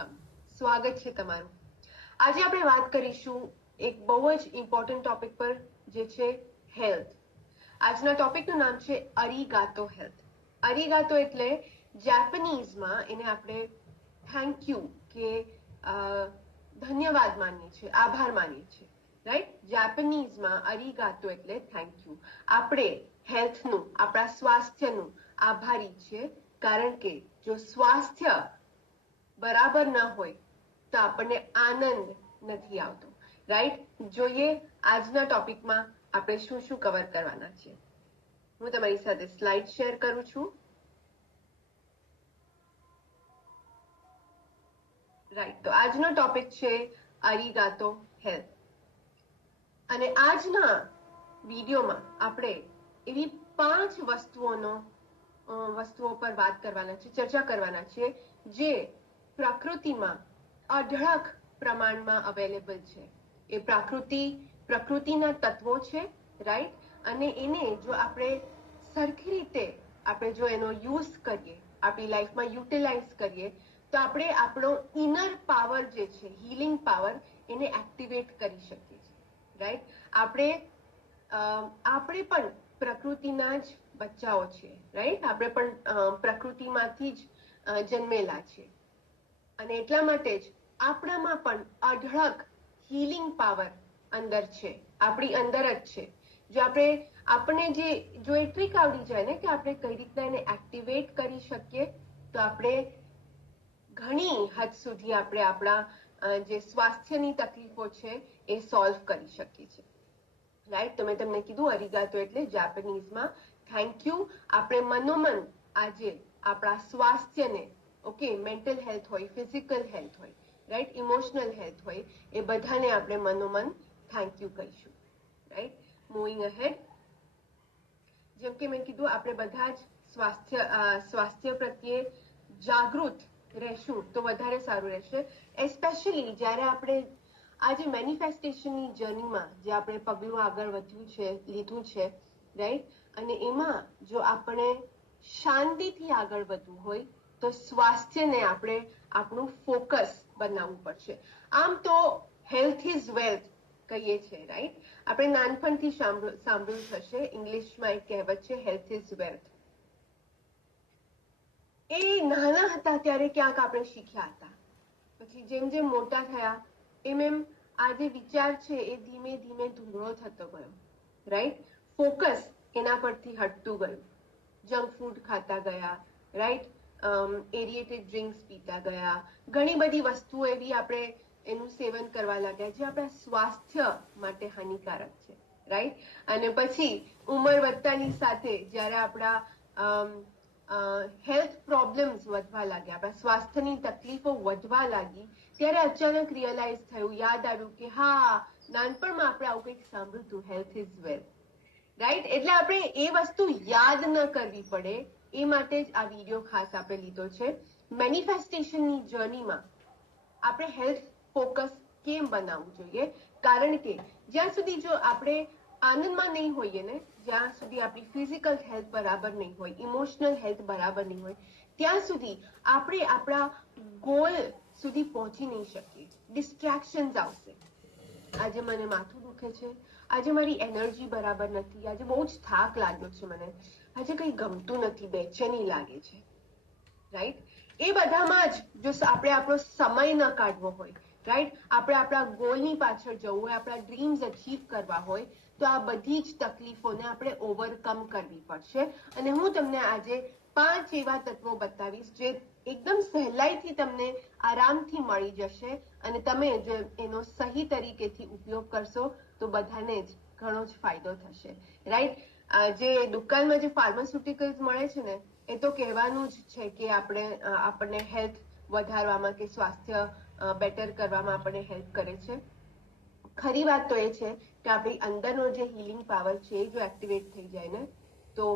Welcome, સ્વાગત છે તમારું. આજે આપણે વાત કરીશું એક બહુ જ ઇમ્પોર્ટન્ટ ટોપિક પર, જે છે હેલ્થ. આજના ટોપિકનું નામ છે અરીગાતો હેલ્થ. અરીગાતો એટલે જાપાનીઝમાં એને આપણે થેન્ક યુ કે ધન્યવાદ માનીએ છીએ, આભાર માનીએ છીએ, રાઈટ. જાપાનીઝમાં અરીગાતો એટલે થેન્ક યુ. આપણે હેલ્થનું, આપણા સ્વાસ્થ્યનું આભારી છીએ, કારણ કે જો સ્વાસ્થ્ય બરાબર ન હોય તો આપણને આનંદ નથી આવતો, રાઈટ. જોઈએ આજના ટોપિકમાં આપણે શું શું કવર કરવાના છીએ. હું તમારી સાથે સ્લાઇડ શેર કરું છું. રાઈટ, તો આજનો ટોપિક છે અરીગાતો હેલ્થ. અને આજના વિડીયોમાં આપણે એવી 5 વસ્તુઓ પર વાત કરવાના છે, ચર્ચા કરવાના છે, જે પ્રકૃતિમાં અઢળક પ્રમાણમાં અવેલેબલ છે. એ પ્રકૃતિના તત્વો છે, રાઈટ. અને એને જો આપણે સરખી રીતે આપણે જો એનો યુઝ કરીએ, આપણી લાઈફમાં યુટિલાઇઝ કરીએ, તો આપણે આપણો ઇનર પાવર જે છે, હીલિંગ પાવર, એને એક્ટિવેટ કરી શકીએ છીએ, રાઈટ. આપણે પણ પ્રકૃતિના જ બચ્ચાઓ છીએ, રાઈટ. આપણે પણ પ્રકૃતિમાંથી જ જન્મેલા છે. અને એટલા માટે જ આપણામાં પણ અઢળક હીલિંગ પાવર અંદર છે, આપણી અંદર જ છે. જો આપણને જો એ ટ્રીક આવડી જાય ને કે આપણે કઈ રીતના એને એક્ટિવેટ કરી શકીએ, તો આપણે ઘણી હદ સુધી આપણે આપણા જે સ્વાસ્થ્યની તકલીફો છે એ સોલ્વ કરી શકીએ છીએ, રાઈટ. તો મેં તમને કીધું અરીગાતો એટલે જાપાનીઝમાં થેન્ક યુ. આપણે મનોમન આજે આપણા સ્વાસ્થ્યને, ઓકે, મેન્ટલ હેલ્થ હોય, ફિઝિકલ હેલ્થ હોય, રાઈટ, ઇમોશનલ હેલ્થ હોય, એ બધાને આપણે મનોમન થેન્ક યુ કહીશું, રાઈટ. Moving ahead. જેમ કે મેં કીધું, આપણે બધા જ સ્વાસ્થ્ય પ્રત્યે જાગૃત રહેશું તો વધારે સારું રહેશે. એસ્પેશિયલી જ્યારે આપણે આજે મેનિફેસ્ટેશનની જર્નીમાં જે આપણે પગલું આગળ લીધું છે, રાઈટ. અને એમાં જો આપણે શાંતિથી આગળ વધવું હોય તો સ્વાસ્થ્યને આપણે આપણું ફોકસ બનાવવું પડશે. આમ તો હેલ્થ ઇઝ વેલ્થ કહીએ છીએ, રાઈટ. આપણે નાનપણથી સાંભળ્યું થશે, ઇંગ્લિશમાં એક કહેવત છે, હેલ્થ ઇઝ વેલ્થ. એ નાના હતા ત્યારે ક્યાંક આપણે શીખ્યા હતા, પછી જેમ જેમ મોટા થયા એમ આ જે વિચાર છે એ ધીમે ધીમે ધૂંધળો થતો ગયો, રાઈટ. ફોકસ એના પરથી હટતું ગયું. જંક ફૂડ ખાતા ગયા, રાઈટ. એરિએટેડ ડ્રિંક્સ પીતા ગયા. ઘણી બધી વસ્તુઓ એવી આપણે એનું સેવન કરવા લાગ્યા જે આપણા સ્વાસ્થ્ય માટે હાનિકારક છે, રાઈટ. અને પછી ઉંમર વધતાની સાથે જ્યારે આપણા હેલ્થ પ્રોબ્લેમ્સ વધવા લાગ્યા, આપણા સ્વાસ્થ્યની તકલીફો વધવા લાગી, ત્યારે અચાનક રિયલાઇઝ થયું, યાદ આવ્યું કે હા, નાનપણમાં આપણે આવું કંઈક સાંભળ્યું હતું, હેલ્થ ઇઝ વેલ્થ, રાઈટ. એટલે આપણે એ વસ્તુ યાદ ન કરવી પડે એ માટે જ આ વિડીયો ખાસ આપણે લીધો છે. મેનિફેસ્ટેશનની જર્નીમાં આપણે હેલ્થ ફોકસ કેમ બનાવવું જોઈએ? કારણ કે જ્યાં સુધી જો આપણે આનંદમાં નહીં હોઈએ ને, જ્યાં સુધી આપણી ફિઝિકલ હેલ્થ બરાબર નહીં હોય, ઇમોશનલ હેલ્થ બરાબર નહીં હોય, ત્યાં સુધી આપણે આપણા ગોલ સુધી પહોંચી નહીં શકીએ. ડિસ્ટ્રેક્શન્સ આવશે. આજે મને માથું દુખે છે, આજે મારી એનર્જી બરાબર નથી, આજે બહુ જ થાક લાગ્યો છે, મને આજે કંઈ ગમતું નથી, બેચેની લાગે છે, રાઈટ. એ બધામાં જ જો આપણે આપણો સમય ન કાઢવો હોય, રાઈટ, આપણે આપણા ગોલની પાછળ જવું હોય, આપણા ડ્રીમ્સ અચીવ કરવા હોય, તો આ બધી જ તકલીફોને આપણે ઓવરકમ કરવી પડશે. અને હું તમને આજે 5 એવા તત્વો બતાવીશ જે એકદમ સહેલાઈથી તમને આરામથી મળી જશે, અને તમે જો એનો સહી તરીકેથી ઉપયોગ કરશો તો બધાને જ ઘણો જ ફાયદો થશે, રાઈટ. જે દુકાનમાં જે ફાર્માસ્યુટિકલ્સ મળે છે ને, એ તો કહેવાનું જ છે કે આપણને હેલ્થ વધારવામાં કે સ્વાસ્થ્ય બેટર કરવામાં આપણને હેલ્પ કરે છે. ખરી વાત તો એ છે કે આપણી અંદરનો જે હીલિંગ પાવર છે એ જો એક્ટિવેટ થઈ જાય ને તો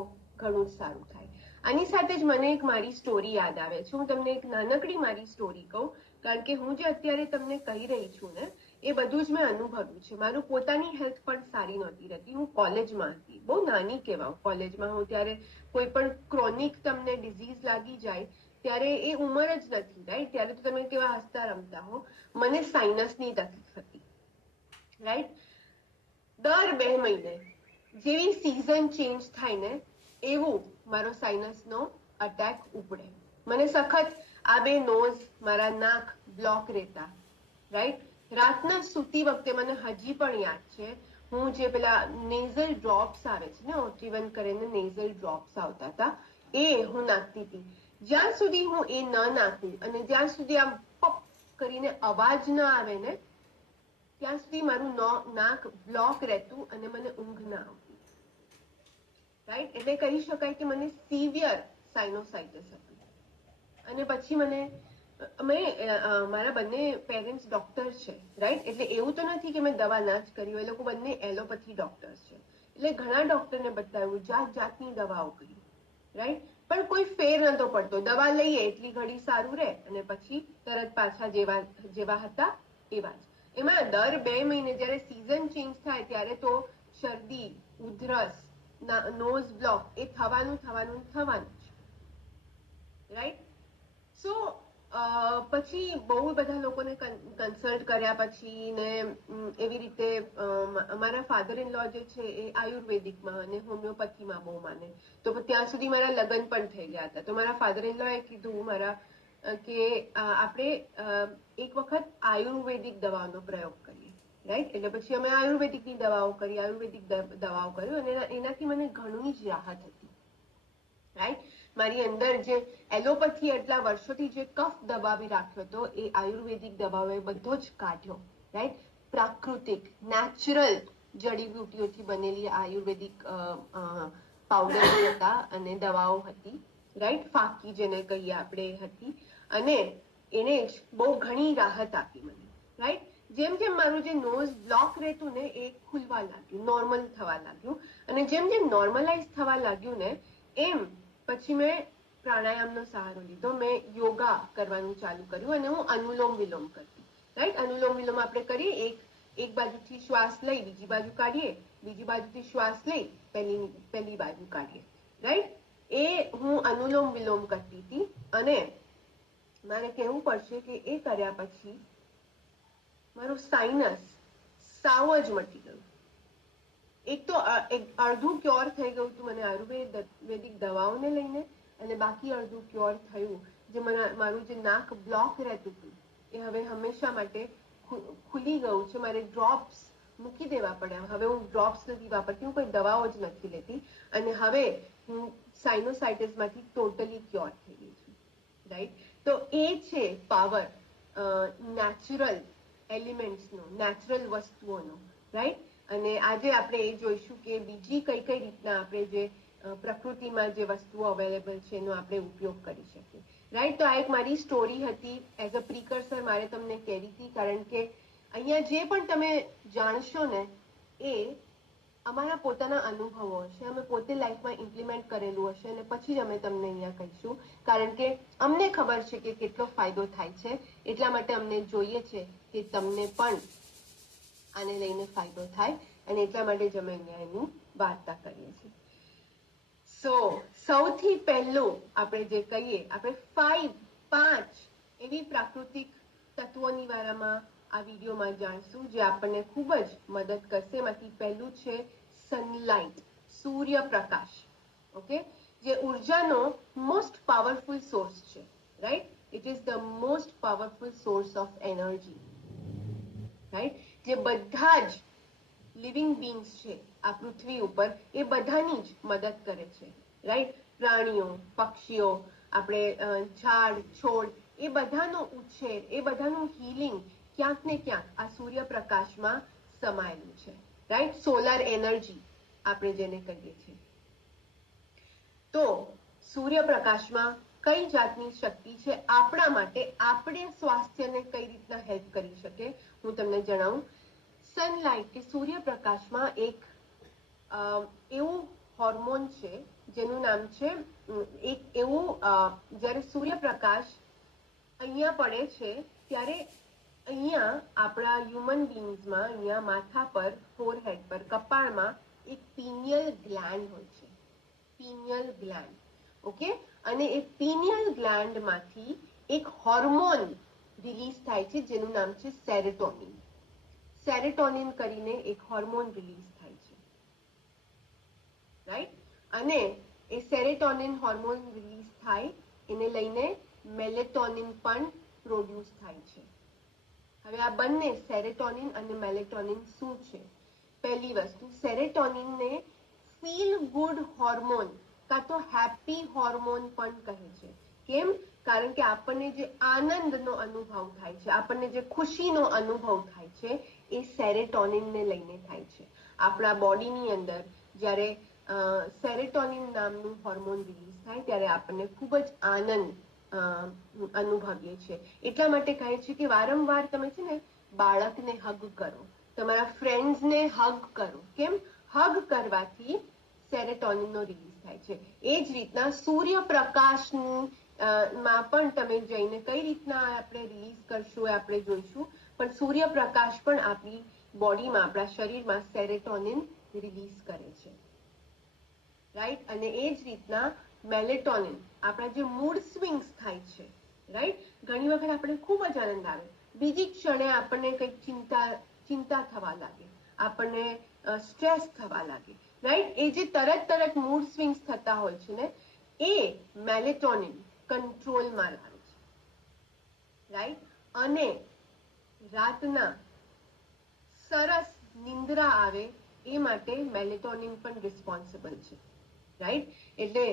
ઘણું જ સારું થાય. આની સાથે જ મને એક મારી સ્ટોરી યાદ આવે છે. હું તમને એક નાનકડી મારી સ્ટોરી કહું, કારણ કે હું જે અત્યારે તમને કહી રહી છું ને એ બધું જ મેં અનુભવ્યું છે. મારું પોતાની હેલ્થ પણ સારી નહોતી રહેતી. હું કોલેજમાં હતી, બહુ નાની કહેવાઉં. કોલેજમાં હું ત્યારે કોઈ પણ ક્રોનિક તમને ડિઝીઝ લાગી જાય ત્યારે એ ઉંમર જ નથી, રાઈટ? ત્યારે તો તમે કેવા હસતા રમતા હો. મને સાઇનસની તકલીફ હતી, રાઈટ? દર 2 મહિને જેવી સિઝન ચેન્જ થાય ને એવું મારો સાઇનસનો અટેક ઉપડે. મને સખત આ બે નોઝ, મારા નાક બ્લોક રહેતા, રાઈટ? રાતના સૂતી વખતે મને હજી પણ યાદ છે, હું જે પેલા નેઝલ ડ્રોપ્સ આવે છે ને, ઓટીવન કરીને નેઝલ ડ્રોપ્સ આવતા હતા, એ હું નાખતી હતી. જ્યાં સુધી હું એ ન નાખું અને જ્યાં સુધી આમ પપ કરીને અવાજ ના આવે ને, ત્યાં સુધી મારું નાક બ્લોક રહેતું અને મને ઊંઘ ના આવતી, રાઈટ? એટલે કહી શકાય કે મને સિવિયર સાઇનોસાઇટિસ હતું. અને પછી મારા બંને પેરેન્ટ્સ ડોક્ટર છે, રાઈટ? એટલે એવું તો નથી કે મેં દવા ના જ કરી હોય. એ લોકો બંને એલોપેથી ડોક્ટર્સ છે, એટલે ઘણા ડોક્ટરને બતાવ્યું, જાત જાતની દવાઓ કરી, રાઈટ? પણ કોઈ ફેર નતો પડતો. દવા લઈએ એટલી ઘડી સારું રહે અને પછી તરત પાછા જેવા હતા એવા જ. એમાં દર 2 મહિને જયારે સિઝન ચેન્જ થાય ત્યારે તો શરદી, ઉધરસ, નોઝ બ્લોક એ થવાનું જ, રાઈટ? સો પછી બહુ બધા લોકોને કન્સલ્ટ કર્યા પછી ને એવી રીતે મારા ફાધર ઇન લો જે છે એ આયુર્વેદિકમાં અને હોમિયોપેથીમાં બહુ માને. તો ત્યાં સુધી મારા લગ્ન પણ થઈ ગયા હતા. તો મારા ફાધર ઇન લો એ કીધું કે આપણે એક વખત આયુર્વેદિક દવાનો પ્રયોગ કરીએ, રાઈટ? એટલે પછી અમે આયુર્વેદિકની દવાઓ કરી, અને એનાથી મને ઘણી જ રાહત હતી, રાઈટ? મારી અંદર જે એલોપેથી એટલા વર્ષોથી જે કફ દબાવી રાખ્યો હતો, એ આયુર્વેદિક દવાઓએ બધો જ કાઢ્યો, રાઈટ? પ્રાકૃતિક નેચરલ જડીબુટીઓથી બનેલી આયુર્વેદિક પાવડર હતા અને દવાઓ હતી, રાઈટ? ફાકી જેને કહીએ આપણે હતી, અને એને જ બહુ ઘણી રાહત આપી મને, રાઈટ? જેમ જેમ મારું જે નોઝ બ્લોક રહેતું ને એ ખુલવા લાગ્યું, નોર્મલ થવા લાગ્યું, અને જેમ જેમ નોર્મલાઇઝ થવા લાગ્યું ને એમ પછી મેં પ્રાણાયામનો સહારો લીધો. મેં યોગા કરવાનું ચાલુ કર્યું અને હું અનુલોમ વિલોમ કરતી, રાઈટ? અનુલોમ વિલોમ આપણે કરીએ, એક બાજુથી શ્વાસ લઈ બીજી બાજુ કાઢીએ, બીજી બાજુથી શ્વાસ લઈ પહેલી બાજુ કાઢીએ, રાઈટ? એ હું અનુલોમ વિલોમ કરતી હતી. અને મારે કહેવું પડશે કે એ કર્યા પછી મારું સાઇનસ સાવ જ મટી ગયું. એક તો અડધું ક્યોર થઈ ગયું હતું મને આયુર્વેદિક દવાઓને લઈને, અને બાકી અડધું ક્યોર થયું જે મારું જે નાક બ્લોક રહેતું હતું એ હવે હંમેશા માટે ખુલી ગયું છે. મારે ડ્રોપ્સ મૂકી દેવા પડ્યા. હવે હું ડ્રોપ્સ નથી વાપરતી, હું કોઈ દવાઓ જ નથી લેતી, અને હવે હું સાઇનોસાઇટિસમાંથી ટોટલી ક્યોર થઈ ગઈ છું, રાઈટ? તો એ છે પાવર નેચરલ એલિમેન્ટ્સનો, નેચરલ વસ્તુઓનો, રાઈટ? અને આજે આપણે એ જોઈશું કે બીજી કઈ કઈ રીતના આપણે જે પ્રકૃતિમાં જે વસ્તુઓ અવેલેબલ છે એનો આપણે ઉપયોગ કરી શકીએ, રાઈટ? તો આ એક મારી સ્ટોરી હતી. એઝ અ પ્રિકર્સર મારે તમને કહેવી હતી, કારણ કે અહીંયા જે પણ તમે જાણશો ને એ અમારા પોતાના અનુભવો હશે, અમે પોતે લાઈફમાં ઇમ્પ્લિમેન્ટ કરેલું હશે, અને પછી જ અમે તમને અહીંયા કહીશું, કારણ કે અમને ખબર છે કે કેટલો ફાયદો થાય છે. એટલા માટે અમને જોઈએ છે કે તમને પણ આને લઈને ફાયદો થાય, અને એટલા માટે જ અમે અહીંયા એની વાર્તા કરીએ છીએ. સૌથી પહેલું આપણે જે કહીએ, આપણે 5 એવી પ્રાકૃતિક તત્વોની વારામાં આ વિડીયોમાં જાણશું જે આપણને ખૂબ જ મદદ કરશે. એમાંથી પહેલું છે સનલાઇટ, સૂર્યપ્રકાશ. ઓકે, જે ઉર્જાનો મોસ્ટ પાવરફુલ સોર્સ છે, right? It is the most powerful source of energy, right? જે બધા જ લિવિંગ બીંગ્સ છે આ પૃથ્વી ઉપર, એ બધાની જ મદદ કરે છે, રાઈટ? પ્રાણીઓ, પક્ષીઓ, આપણે ઝાડ છોડ, એ બધાનો ઉછેર, એ બધાનું હીલિંગ ક્યાંક ને ક્યાંક આ સૂર્યપ્રકાશમાં સમાયેલું છે, રાઈટ? સોલાર એનર્જી આપણે જેને કહીએ છીએ. તો સૂર્યપ્રકાશમાં કઈ જાતની શક્તિ છે આપણા માટે, આપણે સ્વાસ્થ્યને કઈ રીતના હેલ્પ કરી શકે, હું તમને જણાવું. સનલાઇટ કે સૂર્યપ્રકાશમાં એક એવું હોર્મોન છે જેનું નામ છે, એક એવું જ્યારે સૂર્યપ્રકાશ અહીંયા પડે છે ત્યારે અહીંયા આપણા હ્યુમન બીંગ્સમાં અહીંયા માથા પર, ફોરહેડ પર, કપાળમાં એક પિનિયલ ગ્લેન્ડ હોય છે. Pineal gland. ઓકે, અને એ પીનિયલ ગ્લેન્ડમાંથી એક હોર્મોન રિલીઝ થાય છે જેનું નામ છે સેરેટોનિન. સેરેટોનિન કરીને એક હોર્મોન રિલીઝ થાય છે, રાઈટ. અને એ સેરેટોનિન હોર્મોન રિલીઝ થાય એને લઈને મેલેટોનિન પણ પ્રોડ્યુસ થાય છે. હવે આ બંને સેરેટોનિન અને મેલેટોનિન શું છે? પહેલી વસ્તુ, સેરેટોનિનને ફીલ ગુડ હોર્મોન કાં તો હેપી હોર્મોન પણ કહે છે. કેમ? કારણ કે આપણને જે આનંદનો અનુભવ થાય છે, આપણને જે ખુશીનો અનુભવ થાય છે, એ સેરેટોનિનને લઈને થાય છે. આપણા બોડીની અંદર જ્યારે સેરેટોનિન નામનું હોર્મોન રિલીઝ થાય ત્યારે આપણને ખૂબ જ આનંદ અનુભવીએ છીએ. એટલા માટે કહે છે કે વારંવાર તમે છે ને બાળકને હગ કરો, તમારા ફ્રેન્ડ્સને હગ કરો. કેમ? હગ કરવાથી સેરેટોનિનનો રિલીઝ થાય છે. એ જ રીતના સૂર્યપ્રકાશની માં પણ તમે જઈને કઈ રીતના આપણે રિલીઝ કરશું એ આપણે જોઈશું. પણ સૂર્યપ્રકાશ પણ આપણી બોડીમાં, આપણા શરીરમાં સેરેટોનિન રિલીઝ કરે છે, રાઈટ. અને એ જ રીતના મેલેટોનિન, આપણા જે મૂડ સ્વિંગ્સ થાય છે, રાઈટ. ઘણી વખત આપણે ખૂબ જ આનંદ આવે, બીજી ક્ષણે આપણને કંઈક ચિંતા થવા લાગે, આપણને સ્ટ્રેસ થવા લાગે, રાઈટ. એ જે તરત મૂડ સ્વિંગ્સ થતા હોય છે ને, એ મેલેટોનિન કંટ્રોલમાં લાવે છે, રાઈટ. અને રાતના સરસ નિંદ્રા આવે એ માટે મેલેટોનિન પણ રિસ્પોન્સિબલ છે, રાઈટ. એટલે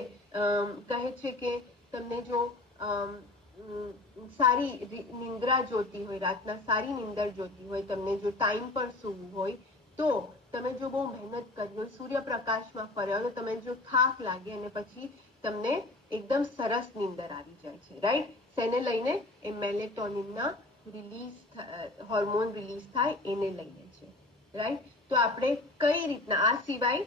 કહે છે કે તમને જો સારી નિંદ્રા જોતી હોય, રાતના સારી નિંદર જોતી હોય, તમને જો ટાઈમ પર સૂવું હોય, તો તમે જો બહુ મહેનત કરી હોય, સૂર્યપ્રકાશમાં ફર્યા હોય, તમે જો થાક લાગે અને પછી તમને એકદમ સરસ નિંદર આવી જાય છે, રાઈટ. શેને લઈને? એ મેલેટોનિનના હોર્મોન રિલીઝ થાય એને લઈને છે, રાઈટ. તો આપણે કઈ રીતના, આ સિવાય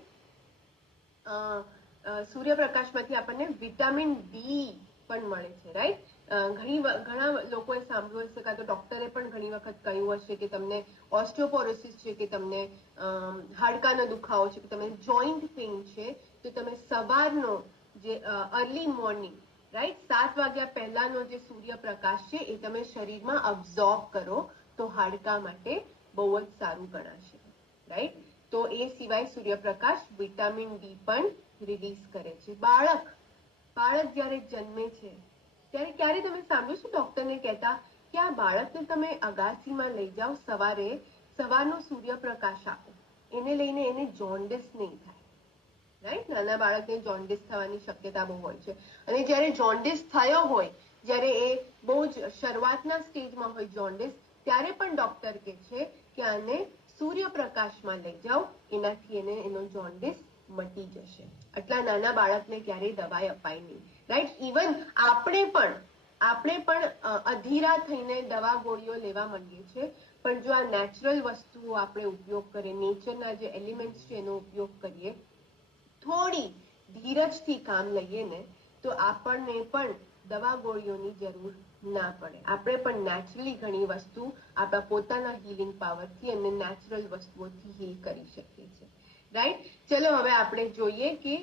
સૂર્યપ્રકાશમાંથી આપણને વિટામિન ડી પણ મળે છે, રાઈટ. ઘણા લોકોએ સાંભળ્યું હશે, કાં તો ડોક્ટરે પણ ઘણી વખત કહ્યું હશે કે તમને ઓસ્ટિયોપોરોસિસ છે, કે તમને હાડકાનો દુખાવો છે, કે તમને જોઈન્ટ પેઇન છે, તો તમે સવારનો જે અર્લી મોર્નિંગ, રાઈટ, 7 વાગ્યા પહેલાનો જે સૂર્યપ્રકાશ છે એ તમે શરીરમાં અબ્ઝોર્બ કરો તો હાડકા માટે બહુ જ સારું ગણાશે, રાઈટ. તો એ સિવાય સૂર્યપ્રકાશ વિટામિન ડી પણ રિલીઝ કરે છે. બાળક જ્યારે જન્મે છે ત્યારે ક્યારે તમે સાંભળ્યું છે ડોક્ટરને કહેતા કે આ બાળકને તમે અગાસીમાં લઈ જાઓ, સવારનો સૂર્યપ્રકાશ આપો, એને લઈને એને જોન્ડિસ નહીં થાય, રાઈટ. નાના બાળકને જોન્ડિસ થવાની શક્યતા બહુ હોય છે. અને જ્યારે જોન્ડિસ થયો હોય, જ્યારે એ બહુ જ શરૂઆતના સ્ટેજમાં હોય જોન્ડિસ, ત્યારે પણ ડોક્ટર કહે છે કે આને સૂર્યપ્રકાશમાં લઈ જાઓ, એનાથી એનો જોન્ડિસ મટી જશે. આટલા નાના બાળકને ક્યારેય દવાઈ અપાય નહીં, રાઈટ. ઇવન આપણે પણ અધીરા થઈને દવા ગોળીઓ લેવા માંડીએ છીએ. પણ જો આ નેચરલ વસ્તુઓ આપણે ઉપયોગ કરીએ, નેચરના જે એલિમેન્ટ્સ છે એનો ઉપયોગ કરીએ, થોડી ધીરજથી કામ લઈએ ને, તો આપણને પણ દવા ગોળીઓની જરૂર ના પડે. આપણે પણ નેચરલી ઘણી વસ્તુ આપણા પોતાના હીલિંગ પાવરથી અને નેચરલ વસ્તુઓથી હીલ કરી શકીએ છીએ, રાઈટ. ચલો હવે આપણે જોઈએ કે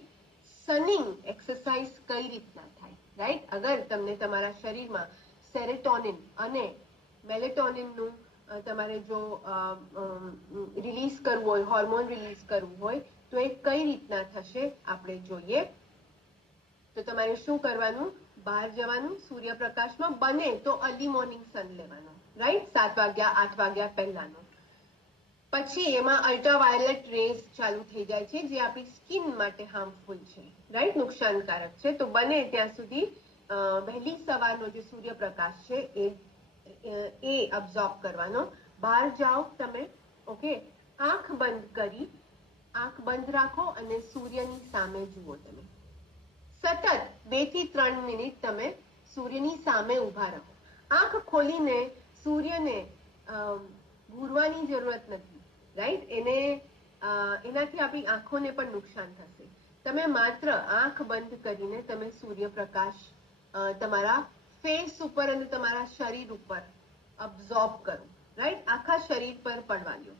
સનિંગ એક્સરસાઇઝ કઈ રીતના થાય, રાઈટ. અગર તમને તમારા શરીરમાં સેરેટોનિન અને મેલેટોનિનનું તમારે જો રિલીઝ કરવું હોય, હોર્મોન રિલીઝ કરવું હોય, તો એ કઈ રીતના થશે આપણે જોઈએ. તો તમારે શું કરવાનું? બહાર જવાનું, સૂર્યપ્રકાશમાં, બને તો અર્લી મોર્નિંગ સન લેવાનો, રાઈટ, 7 વાગ્યા 8 વાગ્યા પહેલાનો. પછી એમાં અલ્ટ્રાવાયોલેટ રેઝ ચાલુ થઈ જાય છે, જે આપણી સ્કિન માટે હાર્મફુલ છે, રાઈટ, નુકસાનકારક છે. તો બને ત્યાં સુધી વહેલી સવારનો જે સૂર્યપ્રકાશ છે એ અબ્ઝોર્બ કરવાનો. બહાર જાઓ તમે, ઓકે, આંખ બંધ રાખો અને સૂર્યની સામે જુઓ. તમે સતત 2 થી 3 મિનિટ તમે સૂર્યની સામે ઉભા રહો. આંખ ખોલીને સૂર્યને ઘૂરવાની જરૂરત નથી, રાઈટ. એનાથી આપણી આંખોને પણ નુકસાન થશે. તમે માત્ર આંખ બંધ કરીને તમે સૂર્યપ્રકાશ તમારા ફેસ ઉપર અને તમારા શરીર ઉપર અબ્ઝોર્બ કરો, રાઈટ. આખા શરીર પર પડવા દો.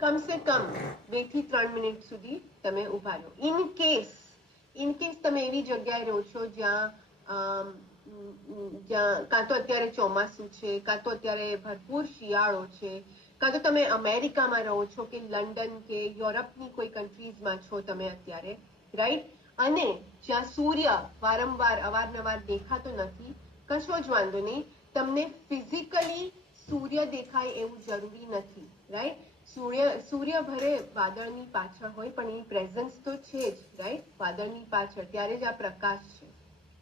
કમસે કમ 2 થી 3 મિનિટ સુધી તમે ઉભા રહો. ઇન કેસ ઇન કેસ તમે એવી જગ્યાએ રહો છો જ્યાં કાં તો અત્યારે ચોમાસું છે, કાં તો અત્યારે ભરપૂર શિયાળો છે, કાં તો તમે અમેરિકામાં રહો છો કે લંડન કે યુરોપની કોઈ કન્ટ્રીઝમાં છો તમે અત્યારે, રાઈટ? અને જ્યાં સૂર્ય વારંવાર અવારનવાર દેખાતો નથી, કશો જ વાંધો નહીં, તમને ફિઝિકલી સૂર્ય દેખાય એવું જરૂરી નથી, રાઈટ? સૂર્ય ભરે વાદળની પાછળ હોય પણ એની પ્રેઝન્સ તો છે જ, રાઈટ? વાદળની પાછળ, ત્યારે જ આ પ્રકાશ છે,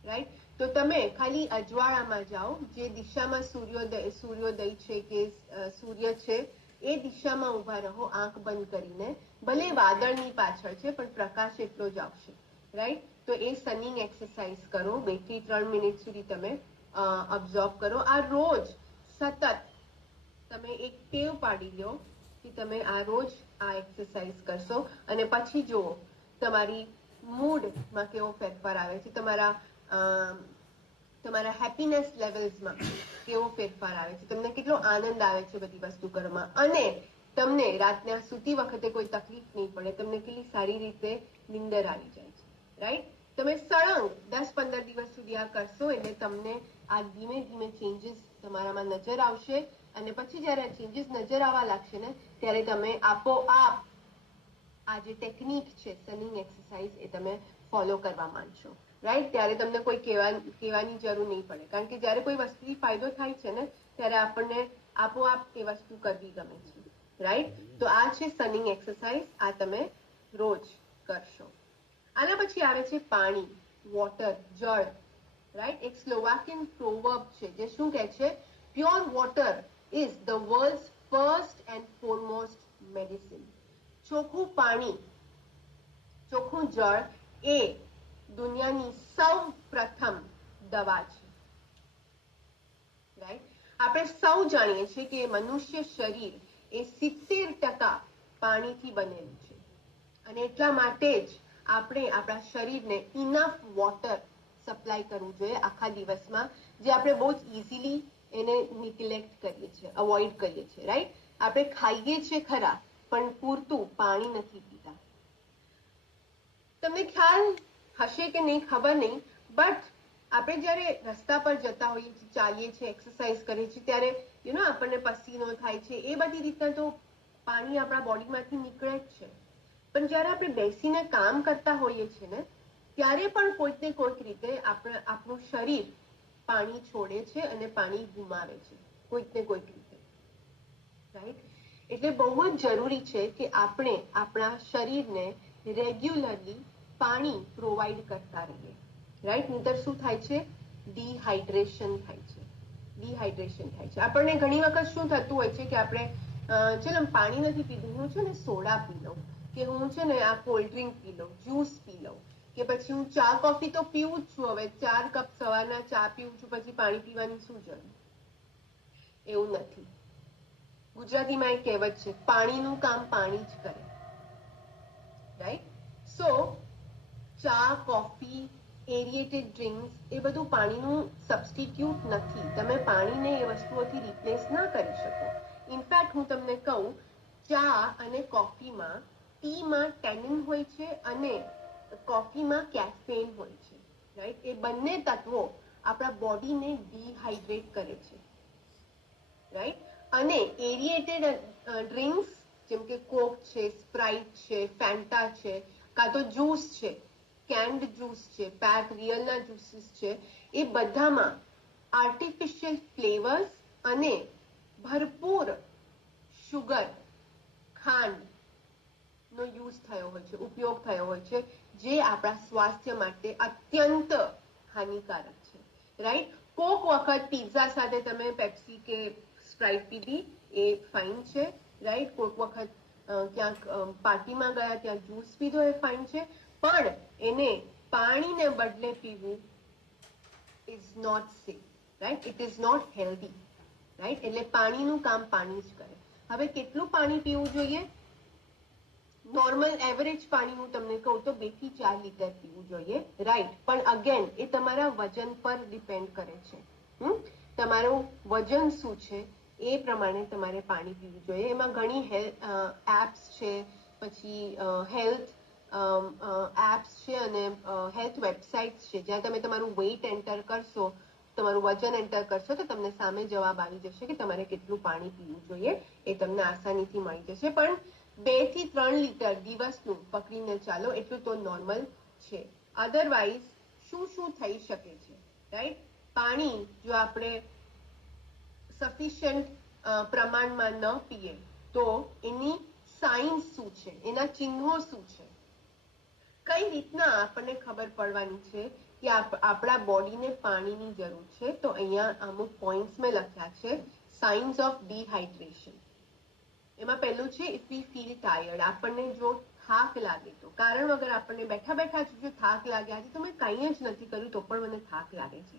રાઈટ? તો તમે ખાલી અજવાળામાં જાઓ, જે દિશામાં સૂર્યોદય છે કે સૂર્ય છે એ દિશામાં ઉભા રહો આંખ બંધ કરીને. ભલે વાદળની પાછળ છે પણ પ્રકાશ એટલો જ આવશે, રાઈટ? તો એ સનિંગ એક્સરસાઇઝ કરો, 2 થી 3 મિનિટ સુધી તમે અબ્ઝોર્વ કરો. આ રોજ સતત તમે એક ટેવ પાડી લો કે તમે આ રોજ આ એક્સરસાઇઝ કરશો અને પછી જુઓ તમારી મૂડમાં કેવો ફેરફાર આવે છે, તમારા હેપીનેસ લેવલ્સમાં કેવો ફેરફાર આવે છે, તમને કેટલો આનંદ આવે છે બધી વસ્તુ કરવામાં, અને તમને રાતના સૂતી વખતે કોઈ તકલીફ નહીં પડે, તમને કેટલી સારી રીતે નીંદર આવી જાય છે, રાઈટ? તમે સળંગ 10-15 દિવસ સુધી આ કરશો એટલે તમને આ ધીમે ધીમે ચેન્જીસ તમારામાં નજર આવશે, અને પછી જયારે આ ચેન્જીસ નજર આવવા લાગશે ને ત્યારે તમે આપોઆપ આ જે ટેકનિક છે સનિંગ એક્સરસાઇઝ એ તમે ફોલો કરવા માંડશો, રાઈટ? ત્યારે તમને કોઈ કહેવાની જરૂર નહીં પડે, કારણ કે જયારે કોઈ વસ્તુથી ફાયદો થાય છે ને ત્યારે આપણને આપોઆપ એ વસ્તુ કરવી ગમે છે, રાઈટ? તો આ છે સનિંગ એક્સરસાઇઝ, આ તમે રોજ કરશો. આના પછી આવે છે પાણી, વોટર, જળ, રાઈટ? એક સ્લોવાકિયન પ્રોવર્બ છે જે શું કહે છે? Pure water is the world's first and foremost medicine. ચોખ્ખું પાણી, ચોખ્ખું જળ એ દુનિયાની સૌ પ્રથમ દવા છે, રાઈટ? આપણે સૌ જાણીએ છીએ કે મનુષ્ય શરીર એ 70% પાણીથી બનેલું છે, અને એટલા માટે જ આપણે આપણા શરીરને ઇનફ વોટર સપ્લાય કરવું જોઈએ આખા દિવસમાં, જે આપણે બહુ જ ઇઝીલી એને નિગ્લેક્ટ કરીએ છીએ, અવોઇડ કરીએ છીએ, રાઈટ? આપણે ખાઈએ છીએ ખરા પણ પૂરતું પાણી નથી પીતા. તમને ખ્યાલ હશે કે નહીં ખબર નહીં, બટ આપણે જ્યારે રસ્તા પર જતા હોઈએ છીએ, ચાલીએ છીએ, એક્સરસાઇઝ કરીએ છીએ, ત્યારે આપણને પસીનો થાય છે, એ બધી રીતના તો પાણી આપણા બોડીમાંથી નીકળે જ છે. પણ જ્યારે આપણે બેસીને કામ કરતા હોઈએ છીએ ને ત્યારે પણ કોઈક ને કોઈક રીતે આપણું શરીર પાણી છોડે છે અને પાણી ગુમાવે છે, કોઈક ને કોઈક રીતે, રાઈટ? એટલે બહુ જ જરૂરી છે કે આપણે આપણા શરીરને રેગ્યુલરલી પાણી પ્રોવાઈડ કરતા રહીએ, રાઈટ? નહીતર શું થાય છે? ડિહાઇડ્રેશન થાય છે, ડિહાઇડ્રેશન થાય છે. આપણને ઘણી વખત શું થતું હોય છે કે આપણે ચલો પાણી નથી પીધું, હું છે ને સોડા પી લઉં, કે હું છે ને આ કોલ્ડ ડ્રિંક પી લઉં, જ્યુસ પી લઉં, કે પછી હું ચા કોફી તો પીવું જ છું, હવે 4 કપ સવારના ચા પીવું છું, પછી પાણી પીવાની શું જરૂર? એવું નથી. ગુજરાતીમાં એક કહેવત છે, પાણીનું કામ પાણી જ કરે, રાઈટ? સો ચા, કોફી, એરિએટેડ ડ્રિંક્સ એ બધું પાણીનું સબસ્ટિટ્યુટ નથી. તમે પાણીને એ વસ્તુઓથી રિપ્લેસ ના કરી શકો. ઇનફેક્ટ હું તમને કહું, ચા અને કોફીમાં, ટીમાં ટેનિન હોય છે અને કોફીમાં કેફેન હોય છે, રાઈટ? એ બંને તત્વો આપણા બોડીને ડિહાઇડ્રેટ કરે છે, રાઈટ? અને એરિએટેડ ડ્રિંક્સ જેમ કે કોક છે, સ્પ્રાઇટ છે, ફેન્ટા છે, કાં તો જ્યુસ છે, કેન્ડ જ્યુસ છે, પેક રિયલના જ્યુસીસ છે, એ બધામાં આર્ટિફિશિયલ ફ્લેવર્સ અને ભરપૂર શુગર, ખાંડ નો યુઝ થયો હોય છે, ઉપયોગ થયો હોય છે, જે આપણા સ્વાસ્થ્ય માટે અત્યંત હાનિકારક છે, રાઈટ? કોક વખત પિઝા સાથે તમે પેપ્સી કે સ્પ્રાઇટ પીધી એ ફાઇન છે, રાઈટ? કોક વખત ક્યાંક પાર્ટીમાં ગયા ત્યાં જ્યુસ પીધો એ ફાઇન છે, પણ એને પાણીને બદલે પીવું is not safe, right? It is not healthy, right? એટલે પાણીનું કામ પાણી જ કરે. હવે કેટલું પાણી પીવું જોઈએ? નોર્મલ એવરેજ પાણી હું તમને કહું તો 2 થી 4 લીટર પીવું જોઈએ, રાઈટ? પણ અગેન એ તમારા વજન પર ડિપેન્ડ કરે છે. તમારું વજન શું છે એ પ્રમાણે તમારે પાણી પીવું જોઈએ. એમાં ઘણી એપ્સ છે, પછી હેલ્થ એપ્સ છે અને હેલ્થ વેબસાઇટ્સ છે જ્યાં તમે તમારું વેઇટ એન્ટર કરશો, તમારું વજન એન્ટર કરશો તો તમને સામે જવાબ આવી જશે કે તમારે કેટલું પાણી પીવું જોઈએ. એ તમને આસાનીથી મળી જશે. પણ 2 થી 3 લીટર દિવસનું પકડીને ચાલો, એટલું તો નોર્મલ છે. અધરવાઇઝ શું થઈ શકે છે, રાઈટ? પાણી જો આપણે સફિશિયન્ટ પ્રમાણમાં ન પીએ તો એની સાઇન્સ શું છે, એના ચિહ્નો શું છે, કઈ રીતના આપણને ખબર પડવાની છે કે આપણા બોડીને પાણીની જરૂર છે? તો અહીંયા અમુક પોઈન્ટ્સ મેં લખ્યા છે. Science of dehydration. એમાં પહેલું છે ઇફ વી ફીલ ટાયર્ડ. આપણને જો થાક લાગે તો, કારણ વગર આપણને બેઠા બેઠા જો થાક લાગે, આજે તો મેં કંઈ જ નથી કર્યું તો પણ મને થાક લાગે છે,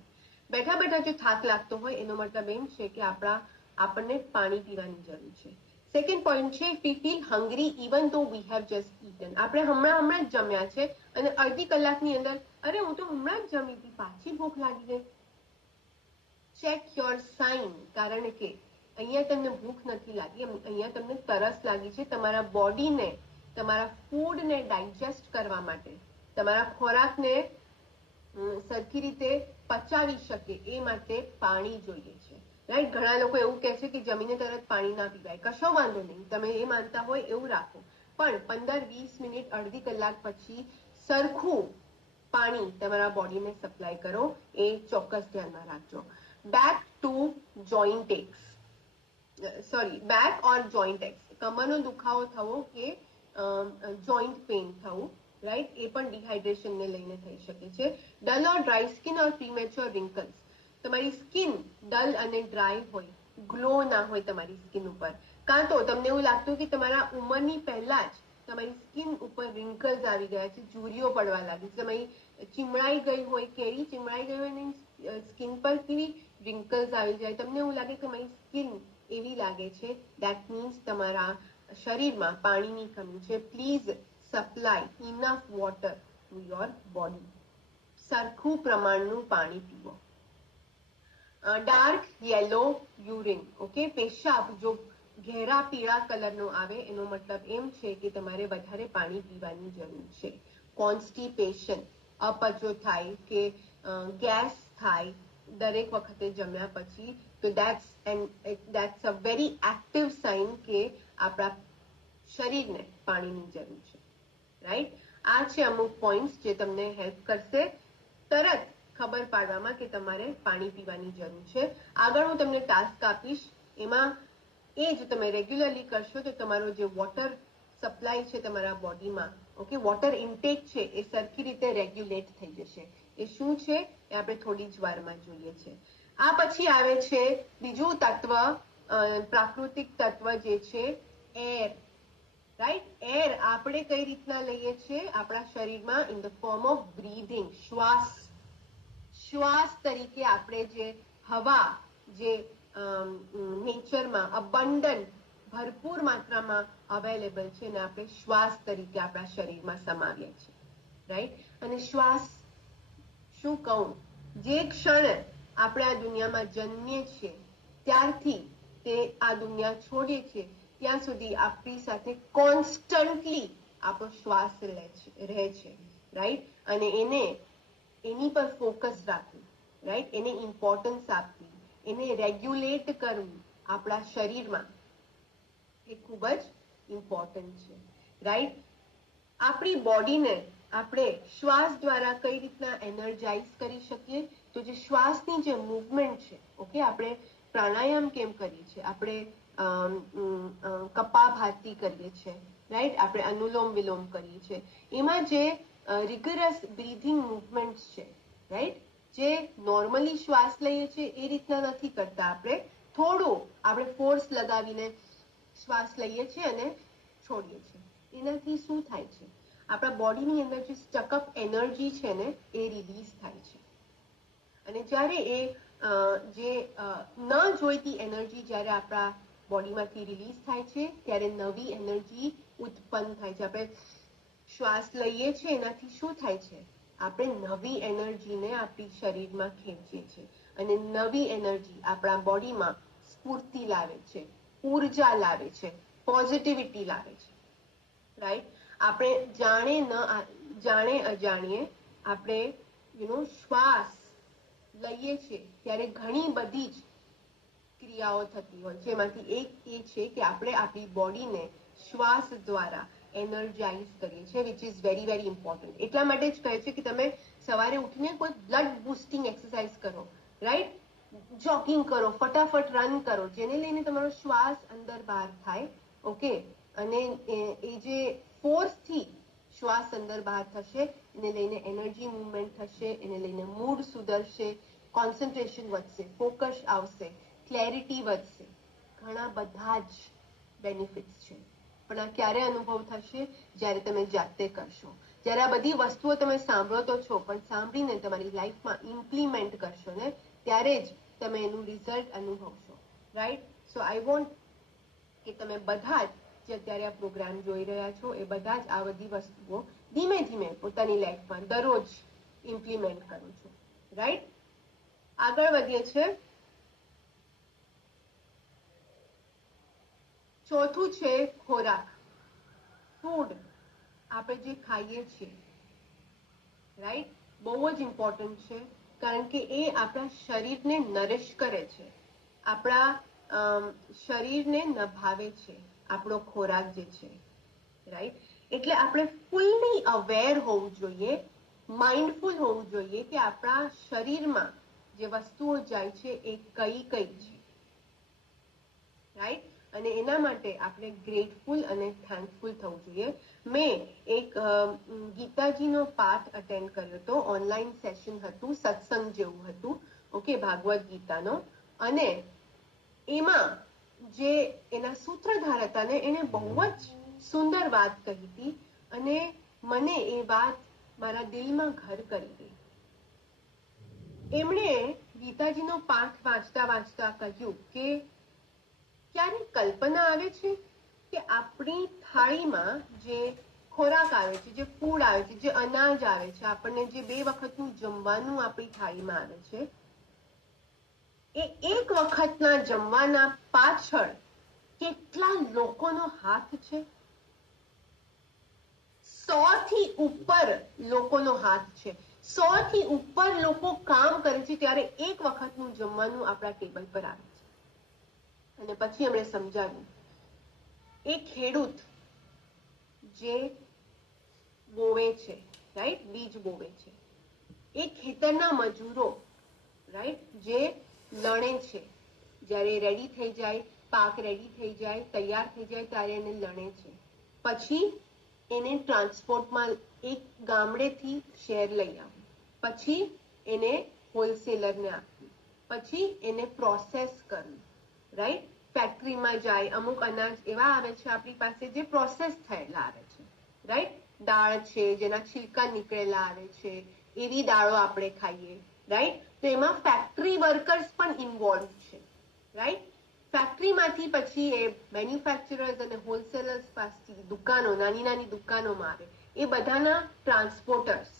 બેઠા બેઠા જો થાક લાગતો હોય એનો મતલબ એમ છે કે આપણને પાણી પીવાની જરૂર છે. સેકન્ડ પોઈન્ટ છે વી ફીલ હંગ્રી ઇવન ધો વી હેવ જસ્ટ ઈટન. આપણે હમણાં જ જમ્યા છે અને અડધી કલાકની અંદર અરે હું તો હમણાં જ જમી હતી, પાછી ભૂખ લાગી ગઈ. Check your sign. કારણ કે અહીંયા તમને ભૂખ નથી લાગી, અહીંયા તમને તરસ લાગી છે. તમારા બોડીને, તમારા ફૂડને ડાયજેસ્ટ કરવા માટે, તમારા ખોરાકને સરખી રીતે પચાવી શકે એ માટે પાણી જોઈએ છે, રાઈટ? ઘણા લોકો એવું કહે છે કે જમીને તરત પાણી ના પીવાય. કશો વાંધો નહીં, તમે એ માનતા હોય એવું રાખો, પણ 15-20 મિનિટ, અડધી કલાક પછી સરખું પાણી તમારા બોડીને સપ્લાય કરો, એ ચોક્કસ ધ્યાનમાં રાખજો. Back to joint aches, sorry, back or joint aches, કમરનો દુખાવો થવો કે જોઈન્ટ પેઇન થવું, રાઈટ? એ પણ ડિહાઇડ્રેશનને લઈને થઈ શકે છે. Dull or dry skin or premature wrinkles. તમારી સ્કિન ડલ અને ડ્રાય હોય, ગ્લો ના હોય તમારી સ્કિન ઉપર, કાં તો તમને એવું લાગતું કે તમારા ઉંમરની પહેલા જ તમારી સ્કિન ઉપર રિંકલ્સ આવી ગયા છે, જુરીઓ પડવા લાગી છે, તમારી ચીમળાઈ ગઈ હોય, કેરી ચીમળાઈ ગઈ હોય ને સ્કિન પર કેવી રિંકલ્સ આવી જાય, તમને એવું લાગે કે મારી સ્કિન એવી લાગે છે, દેટ મીન્સ તમારા શરીરમાં પાણીની કમી છે. Please supply enough water to your body. સરખું પ્રમાણનું પાણી પીવો. Dark yellow urine, okay? પેશાબ જો ઘેરા પીળા કલરનો આવે એનો મતલબ એમ છે કે તમારે વધારે પાણી પીવાની જરૂર છે. કોન્સ્ટિપેશન, અપચો થાય કે ગેસ થાય દરેક વખતે જમ્યા પછી, તો that's a very active sign કે આપણા શરીરને પાણીની જરૂર છે, રાઈટ? આ છે અમુક પોઈન્ટ્સ જે તમને હેલ્પ કરશે તરત ખબર પાડવામાં કે તમારે પાણી પીવાની જરૂર છે. આગળ હું તમને ટાસ્ક આપીશ, એમાં એ જ તમે રેગ્યુલરલી કરશો તો તમારો જે વોટર સપ્લાય છે તમારા બોડીમાં, ઓકે, વોટર ઇન્ટેક છે એ સરખી રીતે રેગ્યુલેટ થઈ જશે. એ શું છે એ આપણે થોડી જ વારમાં જોઈએ છે. આ પછી આવે છે બીજું તત્વ, પ્રાકૃતિક તત્વ જે છે એર, રાઈટ? એર આપણે કઈ રીતના લઈએ છીએ આપણા શરીરમાં? In the form of breathing. શ્વાસ તરીકે આપણે જે હવા, જે નેચરમાં અબંડન્ટ, ભરપૂર માત્રામાં અવેલેબલ છે ને આપણે શ્વાસ તરીકે આપણા શરીરમાં સમાવીએ છીએ, રાઈટ? અને શ્વાસ શું કહું, જે ક્ષણ આપણે આ દુનિયામાં જન્મીએ છીએ ત્યારથી તે આ દુનિયા છોડીએ છીએ ત્યાં સુધી આપણી સાથે કોન્સ્ટન્ટલી આપણો શ્વાસ રહે છે, રાઈટ? અને એની પર ફોકસ રાખવું, રાઈટ? એને ઇમ્પોર્ટન્સ આપવી, એને રેગ્યુલેટ કરવું આપણા શરીરમાં, એ ખૂબ જ ઇમ્પોર્ટન્ટ છે, રાઈટ? આપણી બોડીને આપણે શ્વાસ દ્વારા કઈ રીતના એનર્જાઇઝ કરી શકીએ? તો જે શ્વાસની જે મૂવમેન્ટ છે, ઓકે, આપણે પ્રાણાયામ કેમ કરીએ છીએ, આપણે કપાભાતી કરીએ છીએ, રાઈટ? આપણે અનુલોમ વિલોમ કરીએ છીએ, એમાં જે રિગરસ બ્રીથિંગ મૂવમેન્ટ છે, રાઈટ? જે નોર્મલી શ્વાસ લઈએ છીએ એ રીતના નથી કરતા, આપણે થોડું આપણે ફોર્સ લગાવીને શ્વાસ લઈએ છીએ અને છોડીએ છીએ. એનાથી શું થાય છે? આપણા બોડીની અંદર જે સ્ટકઅપ એનર્જી છે ને એ રિલીઝ થાય છે, અને જ્યારે એ જે ન જોઈતી એનર્જી જ્યારે આપણા બોડીમાંથી રિલીઝ થાય છે ત્યારે નવી એનર્જી ઉત્પન્ન થાય છે. આપણે શ્વાસ લઈએ છીએ એનાથી શું થાય છે? આપણે નવી એનર્જીને આપણી શરીરમાં ખેંચીએ છીએ અને નવી એનર્જી આપણા બોડીમાં સ્ફૂર્તિ લાવે છે, ઉર્જા લાવે છે, પોઝિટિવિટી લાવે છે, રાઈટ? આપણે જાણે અજાણીએ આપણે શ્વાસ લઈએ છીએ ત્યારે ઘણી બધી જ ક્રિયાઓ થતી હોય છે. એમાંથી એક એ છે કે આપણે આપણી બોડીને શ્વાસ દ્વારા એનર્જાઇઝ કરીએ છીએ, which is very very important. એટલા માટે જ કહે છે કે તમે સવારે ઉઠીને કોઈ બ્લડ બુસ્ટિંગ એક્સરસાઇઝ કરો, રાઈટ, જોગિંગ કરો, ફટાફટ રન કરો, જેને લઈને તમારો શ્વાસ અંદર બહાર થાય. ઓકે, અને એ જે ફોર્સથી શ્વાસ અંદર બહાર થશે, એને લઈને એનર્જી મુવમેન્ટ થશે, એને લઈને મૂડ સુધરશે, કોન્સન્ટ્રેશન વધશે, ફોકસ આવશે, ક્લેરિટી વધશે. ઘણા બધા જ બેનિફિટ્સ છે. પણ આ ક્યારે અનુભવ થશે? જ્યારે તમે જાતે કરશો, જ્યારે આ બધી વસ્તુઓ તમે સાંભળો તો છો, પણ સાંભળીને તમારી લાઈફમાં ઇમ્પ્લિમેન્ટ કરશો ને, ત્યારે જ તમે એનું રિઝલ્ટ અનુભવશો. રાઈટ? સો આઈ વોન્ટ કે તમે બધા જ જે અત્યારે આ પ્રોગ્રામ જોઈ રહ્યા છો એ બધા જ આ બધી વસ્તુઓ ધીમે ધીમે પોતાની લાઈફમાં દરરોજ ઇમ્પ્લિમેન્ટ કરો છો. રાઈટ? આગળ વધીએ છીએ. ચોથું છે ખોરાક, ફૂડ. આપણે જે ખાઈએ છીએ, રાઈટ, બહુ જ ઇમ્પોર્ટન્ટ છે, કારણ કે એ આપણા શરીરને નરિશ કરે છે, આપણા શરીરને નભાવે છે આપણો ખોરાક જે છે. રાઈટ? એટલે આપણે ફૂલ્લી અવેર હોવું જોઈએ, માઇન્ડફુલ હોવું જોઈએ કે આપણા શરીરમાં જે વસ્તુઓ જાય છે એ કઈ કઈ છે. રાઈટ? અને એના માટે આપણે ગ્રેટફુલ અને થેન્કફુલ થવું જોઈએ. મેં એક ગીતાજીનો પાઠ અટેન્ડ કર્યો હતો, ઓનલાઈન સેશન હતું, સત્સંગ જેવું હતું. ઓકે, ભાગવત ગીતાનો. અને એમાં જે એના સૂત્રધાર હતા ને, એને બહુ જ સુંદર વાત કહી હતી, અને મને એ વાત મારા દિલમાં ઘર કરી ગઈ. એમણે ગીતાજીનો પાઠ વાંચતા વાંચતા કહ્યું કે ક્યારે કલ્પના આવે છે કે આપણી થાળીમાં જે ખોરાક આવે છે, જે ફૂડ આવે છે, જે અનાજ આવે છે, આપણને જે 2 વખતનું જમવાનું આપણી થાળીમાં આવે છે, એ એક વખતના જમવાના પાછળ કેટલા લોકોનો હાથ છે? 100 થી ઉપર લોકોનો હાથ છે. 100 થી ઉપર લોકો કામ કરે છે ત્યારે એક વખતનું જમવાનું આપણા ટેબલ પર આવે છે. અને પછી એમણે સમજાવ્યું, એ ખેડૂત જે બોવે છે, રાઈટ, બીજ બોવે છે, એ ખેતરના મજૂરો, રાઈટ, જે લણે છે, જ્યારે રેડી થઈ જાય, પાક રેડી થઈ જાય, તૈયાર થઈ જાય, ત્યારે એને લણે છે. પછી એને ટ્રાન્સપોર્ટમાં એક ગામડેથી શહેર લઈ આવે, પછી એને હોલસેલરને આપવું, પછી એને પ્રોસેસ કરવું, રાઈટ, ફેક્ટરીમાં જાય. અમુક અનાજ એવા આવે છે આપણી પાસે જે પ્રોસેસ થયેલા આવે છે, રાઈટ. દાળ છે જેના છિલકા નીકળેલા આવે છે, એવી દાળો આપણે ખાઈએ, રાઈટ. તો એમાં ફેક્ટરી વર્કર્સ પણ ઇન્વોલ્વ છે, રાઈટ. ફેક્ટરીમાંથી પછી એ મેન્યુફેક્ચરર્સ અને હોલસેલર્સ પાસેથી દુકાનો, નાની નાની દુકાનોમાં આવે. એ બધાના ટ્રાન્સપોર્ટર્સ,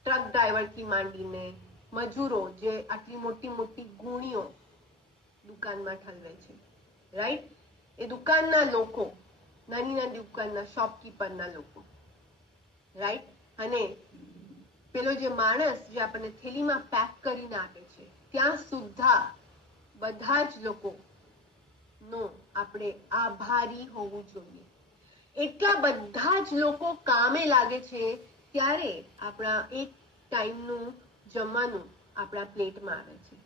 ટ્રક ડ્રાઈવરથી માંડીને મજૂરો, જે આટલી મોટી મોટી ગુણીઓ દુકાનમાં ઠલવે છે, રાઈટ. એ દુકાનના લોકો, નાની નાની દુકાનના શોપકીપરના લોકો, રાઈટ. અને પેલો જે માણસ જે આપણને થેલીમાં પેક કરીને આપે છે, ત્યાં સુધા બધા જ લોકો નો આપણે આભારી હોવું જોઈએ. એટલા બધા જ લોકો કામે લાગે છે ત્યારે આપણા એક ટાઈમનું જમવાનું આપણા પ્લેટમાં આવે છે,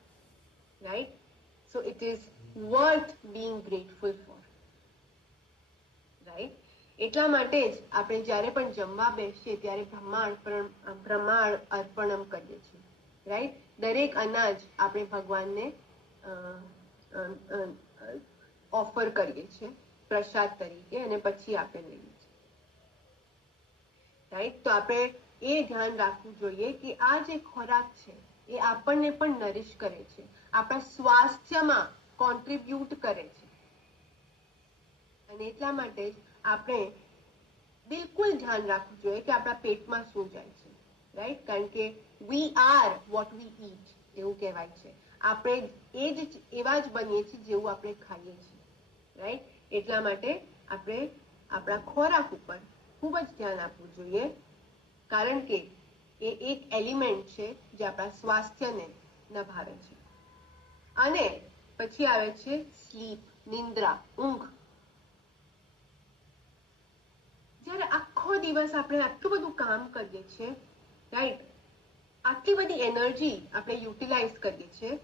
right. So it is worth being grateful four, right. એટલા માટે જ આપણે જ્યારે પણ જમવા બેસીએ ત્યારે બ્રહ્મા અર્પણમ કરીએ છીએ, રાઈટ. દરેક અનાજ આપણે ભગવાનને ઓફર કરીએ છીએ પ્રસાદ તરીકે, અને પછી આપણે લઈએ છીએ, રાઈટ. તો આપણે એ ધ્યાન રાખવું જોઈએ કે આ જે ખોરાક છે એ આપણને પણ નરિશ કરે છે, આપણા સ્વાસ્થ્યમાં કોન્ટ્રીબ્યુટ કરે છે. અને એટલા માટે જ આપણે બિલકુલ ધ્યાન રાખવું જોઈએ કે આપણા પેટમાં શું જાય છે, રાઈટ. કારણ કે વી આર વોટ વી ઈટ, એવું કહેવાય છે. આપણે એવા જ બનીએ છીએ જેવું આપણે ખાઈએ છીએ, રાઈટ. એટલા માટે આપણે આપણા ખોરાક ઉપર ખૂબ જ ધ્યાન આપવું જોઈએ, કારણ કે એ એક એલિમેન્ટ છે જે આપણા સ્વાસ્થ્યને નભાવે છે. અને પછી આવે છે સ્લીપ, નિંદ્રા, ઊંઘ. જ્યારે આખો દિવસ આપણે આટલું બધું કામ કરીએ છીએ, રાઈટ, આટલી બધી એનર્જી આપણે યુટિલાઇઝ કરીએ છીએ,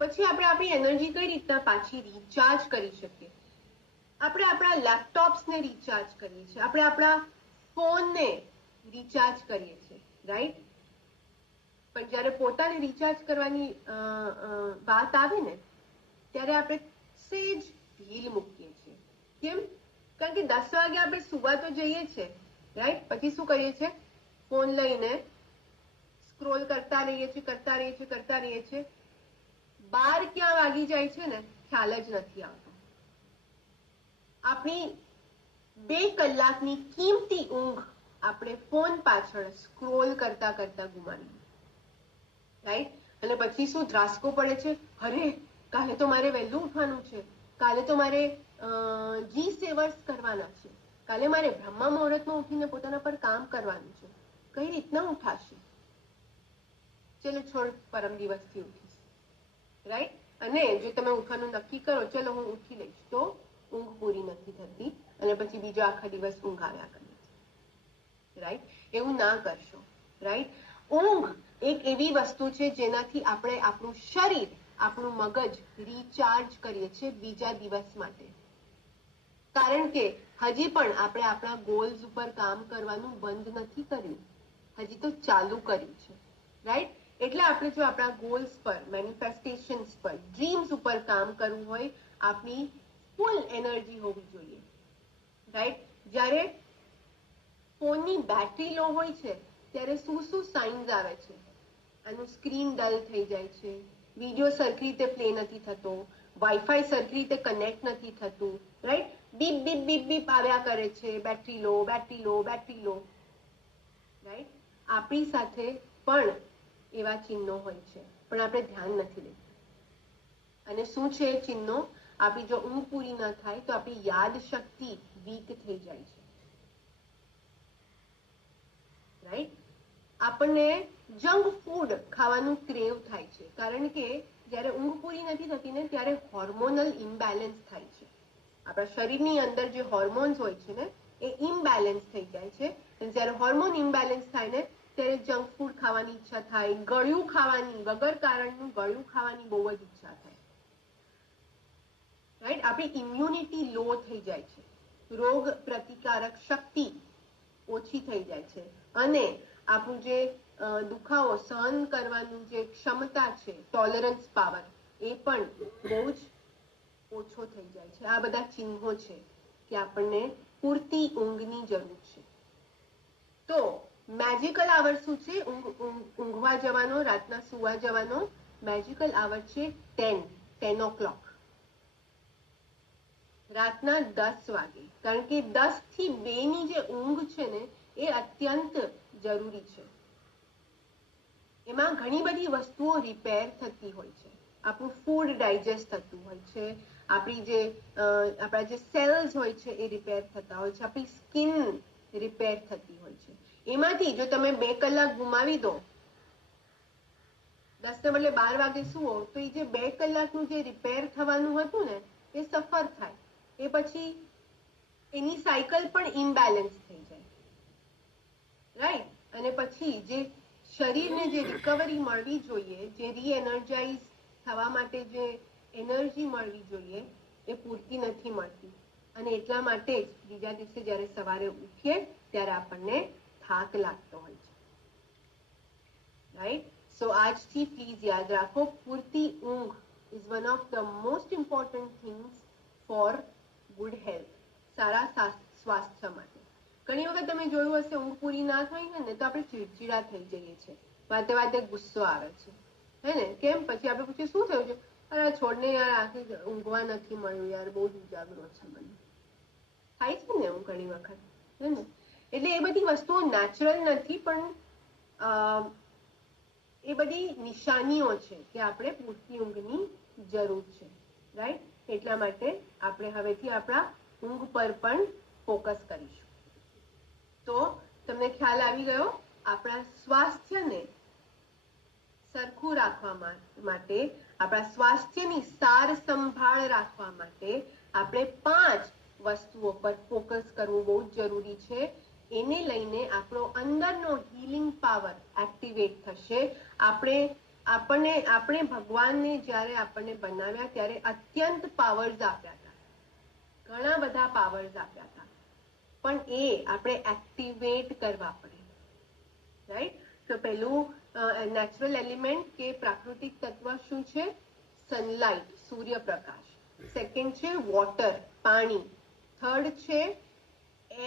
પછી આપણે આપણી એનર્જી કઈ રીતના પાછી રિચાર્જ કરી શકીએ? આપણે આપણા લેપટોપ્સને રિચાર્જ કરીએ છીએ, આપણે આપણા ફોનને રિચાર્જ કરીએ છીએ, રાઈટ. પણ જ્યારે પોતાને રિચાર્જ કરવાની વાત આવે ને, ત્યારે આપણે સેજ ઢીલ મૂકીએ છીએ. કેમ? કારણ કે 10 વાગે આપણે સુવા તો જઈએ છીએ, રાઈટ. પછી શું કરીએ છીએ? ફોન લઈને સ્ક્રોલ કરતા રહીએ છીએ, કરતા રહીએ છીએ, કરતા રહીએ છીએ. 12 ક્યાં વાગી જાય છે ને ખ્યાલ જ નથી આવતો. આપણી 2 કલાકની કિંમતી ઊંઘ આપણે ફોન પાછળ સ્ક્રોલ કરતા કરતા ગુમાવી, રાઈટ. અને પછી શું ધ્રાસકો પડે છે? અરે, કાલે તો મારે વહેલું ઉઠવાનું છે, કાલે તો મારે જી સેવર્સ કરવાના છે, કાલે મારે બ્રહ્મા મુહૂર્તમાં ઉઠીને પોતાના પર કામ કરવાનું છે. કઈ રીતના ઉઠાશે? ચલો છોડ, પરમ દિવસથી ઉઠીશ, રાઈટ. અને જો તમે ઉઠવાનું નક્કી કરો, ચલો હું ઉઠી લઈશ, તો ઊંઘ પૂરી નથી થતી અને પછી બીજો આખા દિવસ ઊંઘ આવ્યા કરે છે, રાઈટ. એવું ના કરશો, રાઈટ. ઊંઘ એક એવી વસ્તુ છે જેનાથી આપણે આપણું શરીર, આપણું મગજ રિચાર્જ કરીએ છીએ બીજા દિવસ માટે. કારણ કે હજી પણ આપણે આપણા ગોલ્સ ઉપર કામ કરવાનું બંધ નથી કર્યું, હજી તો ચાલુ કર્યું છે, રાઈટ. એટલે આપણે જો આપણા ગોલ્સ પર, મેનિફેસ્ટેશન્સ પર, ડ્રીમ્સ ઉપર કામ કરવું હોય, આપણી ફૂલ એનર્જી હોવી જોઈએ, રાઈટ. જ્યારે ફોનની બેટરી લો હોય છે ત્યારે શું શું સાઇન્સ આવે છે? આનું સ્ક્રીન ડલ થઈ જાય છે, વિડીયો સરખી રીતે પ્લે નથી થતો, વાઈફાઈ સરખી રીતે કનેક્ટ નથી થતું, right. Beep beep beep beep આવ્યા કરે છે, બેટરી લો, બેટરી લો, બેટરી લો, રાઈટ. આપણી સાથે પણ એવા ચિહ્નો હોય છે, પણ આપણે ધ્યાન નથી દેતા. અને શું છે એ ચિહ્નો? આપણી જો ઊંઘ પૂરી ન થાય તો આપણી યાદ શક્તિ વીક થઈ જાય છે, રાઈટ. આપણને જંક ફૂડ ખાવાનું ક્રેવ થાય છે, કારણ કે જ્યારે ઊંઘ પૂરી નથી થતી ને, ત્યારે હોર્મોનલ ઇમ્બેલેન્સ થાય છે. આપણા શરીરની અંદર જે હોર્મોન્સ હોય છે ને, એ ઇમ્બેલેન્સ થઈ જાય છે. અને જ્યારે હોર્મોન ઇમ્બેલેન્સ થાય ને, ત્યારે જંક ફૂડ ખાવાની ઈચ્છા થાય, ગળ્યું ખાવાની, વગર કારણનું ગળ્યું ખાવાની બહુ જ ઈચ્છા થાય, રાઈટ. આપણી ઇમ્યુનિટી લો થઈ જાય છે, રોગ પ્રતિકારક શક્તિ ઓછી થઈ જાય છે, અને આપણું જે દુખાવો સહન કરવાનું જે ક્ષમતા છે, ટોલરન્સ પાવર, એ પણ બહુ જ ઓછો થઈ જાય છે. આ બધા ચિહ્નો છે કે આપણને પૂરતી ઊંઘની જરૂર છે. તો મેજિકલ આવર શું છે? ઊંઘવા જવાનો, રાતના સુવા જવાનો મેજિકલ આવર છે 10 o'clock, રાતના 10 વાગે. કારણ કે 10 થી 2 ની જે ઊંઘ છે ને, એ અત્યંત જરૂરી છે. એમાં ઘણી બધી વસ્તુઓ રિપેર થતી હોય છે, આપણું ફૂડ ડાયજેસ્ટ થતું હોય છે, આપણા જે સેલ્સ હોય છે એ રિપેર થતા હોય છે, આપણી સ્કિન રિપેર થતી હોય છે. એમાંથી જો તમે 2 કલાક ગુમાવી દો, 10 ને બદલે 12 વાગે સુવો, તો એ જે 2 કલાકનું જે રિપેર થવાનું હતું ને, એ સફર થાય. એ પછી એની સાયકલ પણ ઇમ્બેલેન્સ થઈ જાય, રાઈટ. અને પછી જે શરીરને જે રિકવરી મળવી જોઈએ, જે રીએનર્જાઇઝ થવા માટે જે એનર્જી મળવી જોઈએ, એ પૂરતી નથી મળતી. અને એટલા માટે જ બીજા દિવસે જ્યારે સવારે ઉઠીએ ત્યારે આપણને થાક લાગતો હોય છે, રાઈટ. સો આજથી પ્લીઝ યાદ રાખો, પૂરતી ઊંઘ is one of the most important things for good health, સારા સ્વાસ્થ્ય માટે. ઘણી વખત તમે જોયું હશે, ઊંઘ પૂરી ના થાય ને તો આપણે ચીડચીડા થઈ જઈએ છીએ, વાતે વાતે ગુસ્સો આવે છે, હે ને? કેમ? પછી આપણે પૂછીએ શું થયું છે? અરે છોડને યાર, આખી ઊંઘવા નથી મળ્યું યાર, બહુ જ ઉજાગરો છે મને. થાય છે ને એવું ઘણી વખત, હે ને? એટલે એ બધી વસ્તુઓ નેચરલ નથી, પણ એ બધી નિશાનીઓ છે કે આપણે પૂરતી ઊંઘની જરૂર છે, રાઈટ. એટલા માટે આપણે હવેથી આપણા ઊંઘ પર પણ ફોકસ કરીશું. તો તમને ખ્યાલ આવી ગયો. આપણા સ્વાસ્થ્યને સરખું રાખવા માટે, આપણા સ્વાસ્થ્યની સાર સંભાળ રાખવા માટે આપણે 5 વસ્તુઓ પર ફોકસ કરવું બહુ જ જરૂરી છે. એને લઈને આપણો અંદરનો હીલિંગ પાવર એક્ટિવેટ થશે. આપણે ભગવાનને જ્યારે આપણને બનાવ્યા ત્યારે અત્યંત પાવર્સ આપ્યા હતા, ઘણા બધા પાવર્સ આપ્યા હતા, પણ એ આપણે એક્ટિવેટ કરવા પડે. રાઈટ? તો પહેલું નેચરલ એલિમેન્ટ કે પ્રાકૃતિક તત્વ શું છે? સનલાઇટ, સૂર્યપ્રકાશ. સેકન્ડ છે વોટર, પાણી. થર્ડ છે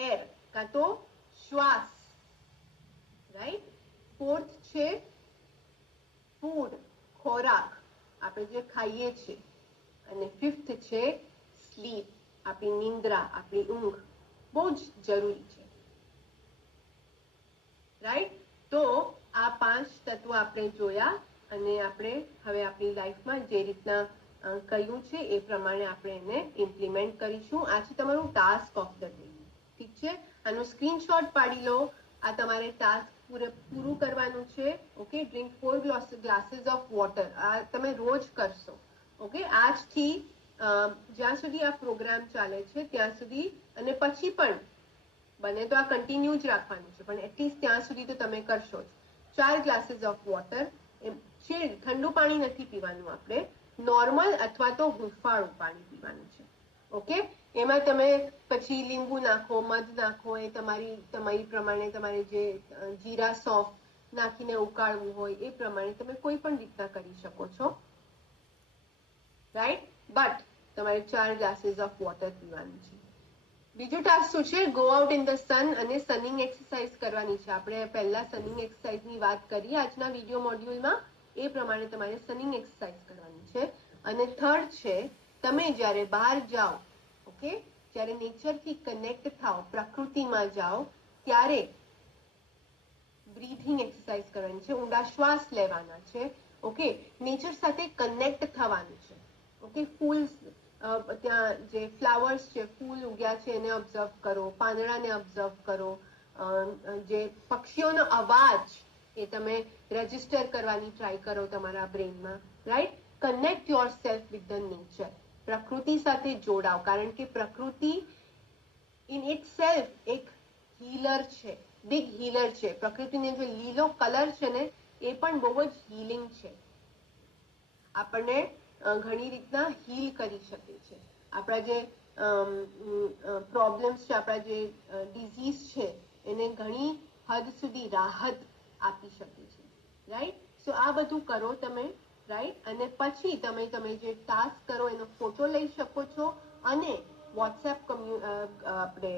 એર કાં તો શ્વાસ. રાઈટ? ફોર્થ છે ફૂડ, ખોરાક, આપણે જે ખાઈએ છીએ. અને ફિફ્થ છે સ્લીપ, આપણી નિંદ્રા, આપણી ઊંઘ. બહુ જ જરૂરી છે. રાઈટ? તો આ 5 તત્વો આપણે જોયા અને આપણે હવે આપણી લાઈફમાં જે રીતના કહ્યું છે એ પ્રમાણે આપણે એને ઇમ્પ્લિમેન્ટ કરીશું. આ છે તમારું ટાસ્ક ઓફ ધ ડે. ઠીક છે? આનો સ્ક્રીનશોટ પાડી લો. આ તમારે ટાસ્ક પૂરું કરવાનું છે. Okay? Drink 4 glasses of water. આ તમે રોજ કરશો. ઓકે? આજથી જ્યાં સુધી આ પ્રોગ્રામ ચાલે છે ત્યાં સુધી, અને પછી પણ બને તો આ કન્ટિન્યુ જ રાખવાનું છે, પણ એટલીસ્ટ ત્યાં સુધી તો તમે કરશો જ. 4 ગ્લાસીસ ઓફ વોટર. ઠંડુ પાણી નથી પીવાનું, આપણે નોર્મલ અથવા તો હુંફાળું પાણી પીવાનું છે. ઓકે? એમાં તમે પછી લીંબુ નાખો, મધ નાખો, એ તમારી પ્રમાણે, તમારે જે જીરા સોફ નાખીને ઉકાળવું હોય એ પ્રમાણે તમે કોઈ પણ રીતના કરી શકો છો. રાઈટ? બટ તમારે 4 ગ્લાસીસ ઓફ વોટર પીવાનું છે. બીજું ટાસ્ક શું છે? Go out in the sun અને સનિંગ એક્સરસાઇઝ કરવાની છે. આપણે પહેલા સનિંગ એક્સરસાઇઝની વાત કરી આજના વિડીયો મોડ્યુલમાં. એ પ્રમાણે તમારે સનિંગ એક્સરસાઇઝ કરવાની છે. અને થર્ડ છે, તમે જ્યારે બહાર જાઓ, ઓકે, જ્યારે નેચરથી કનેક્ટ થાઓ, પ્રકૃતિમાં જાઓ, ત્યારે બ્રીથિંગ એક્સરસાઇઝ કરવાની છે. ઊંડા શ્વાસ લેવાના છે. ઓકે? નેચર સાથે કનેક્ટ થવાનું છે. ઓકે? ફૂલ્સ, ત્યાં જે ફ્લાવર્સ છે, ફૂલ ઉગ્યા છે એને ઓબ્ઝર્વ કરો, પાંદડાને ઓબ્ઝર્વ કરો, જે પક્ષીઓનો અવાજ એ તમે રજીસ્ટર કરવાની ટ્રાય કરો તમારા બ્રેઇનમાં. Right? Connect yourself with the nature. પ્રકૃતિ સાથે જોડાઓ, કારણ કે પ્રકૃતિ ઇન ઇટ સેલ્ફ એક હીલર છે, બિગ હીલર છે. પ્રકૃતિને જે લીલો કલર છે ને એ પણ બહુ જ હીલિંગ છે. આપણને ઘણી રીતના હીલ કરી શકે છે. આપણા જે પ્રોબ્લેમ્સ છે, આપણા જે ડિઝીઝ છે, એને ઘણી હદ સુધી રાહત આપી શકે છે. રાઈટ? સો આ બધું કરો તમે. રાઈટ? અને પછી તમે જે ટાસ્ક કરો એનો ફોટો લઈ શકો છો અને વોટ્સએપ આપણે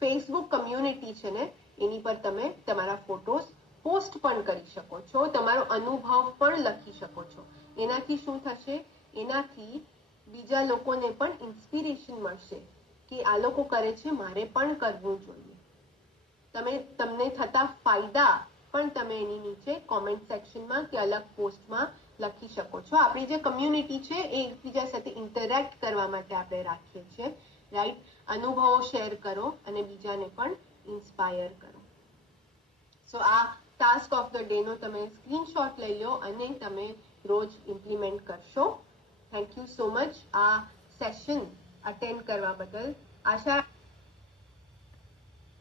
ફેસબુક કમ્યુનિટી છે ને એની પર તમે તમારા ફોટોસ પોસ્ટ પણ કરી શકો છો. તમારો અનુભવ પણ લખી શકો છો. એનાથી શું થશે? એનાથી બીજા લોકોને પણ ઇન્સ્પિરેશન મળશે કે આ લોકો કરે છે, મારે પણ કરવું જોઈએ. તમને થતા ફાયદા પણ તમે એની નીચે કોમેન્ટ સેક્શનમાં કે અલગ પોસ્ટમાં લખી શકો છો. આપણી જે કમ્યુનિટી છે એ એકબીજા સાથે ઇન્ટરેક્ટ કરવા માટે આપણે રાખીએ છીએ. રાઈટ? અનુભવો શેર કરો અને બીજાને પણ ઇન્સ્પાયર કરો. સો આ ટાસ્ક ઓફ ધ ડે નો તમે સ્ક્રીનશોટ લઈ લો અને તમે રોજ ઇમ્પ્લિમેન્ટ કરશો. થેન્ક યુ સો મચ આ સેશન અટેન્ડ કરવા બદલ. આશા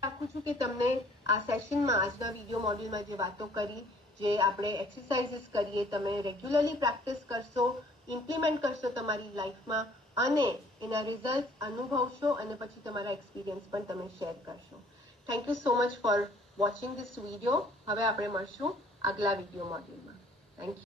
રાખું છું કે તમને આ સેશનમાં, આજના વિડીયો મોડ્યુલમાં જે વાતો કરી, જે આપણે એક્સરસાઇઝીસ કરીએ, તમે રેગ્યુલરલી પ્રેક્ટિસ કરશો, ઇમ્પ્લિમેન્ટ કરશો તમારી લાઈફમાં અને એના રિઝલ્ટ અનુભવશો અને પછી તમારા એક્સપિરિયન્સ પણ તમે શેર કરશો. Thank you so much for watching this video. હવે આપણે મળશું આગલા વિડીયો મોડ્યુલમાં. Thank you.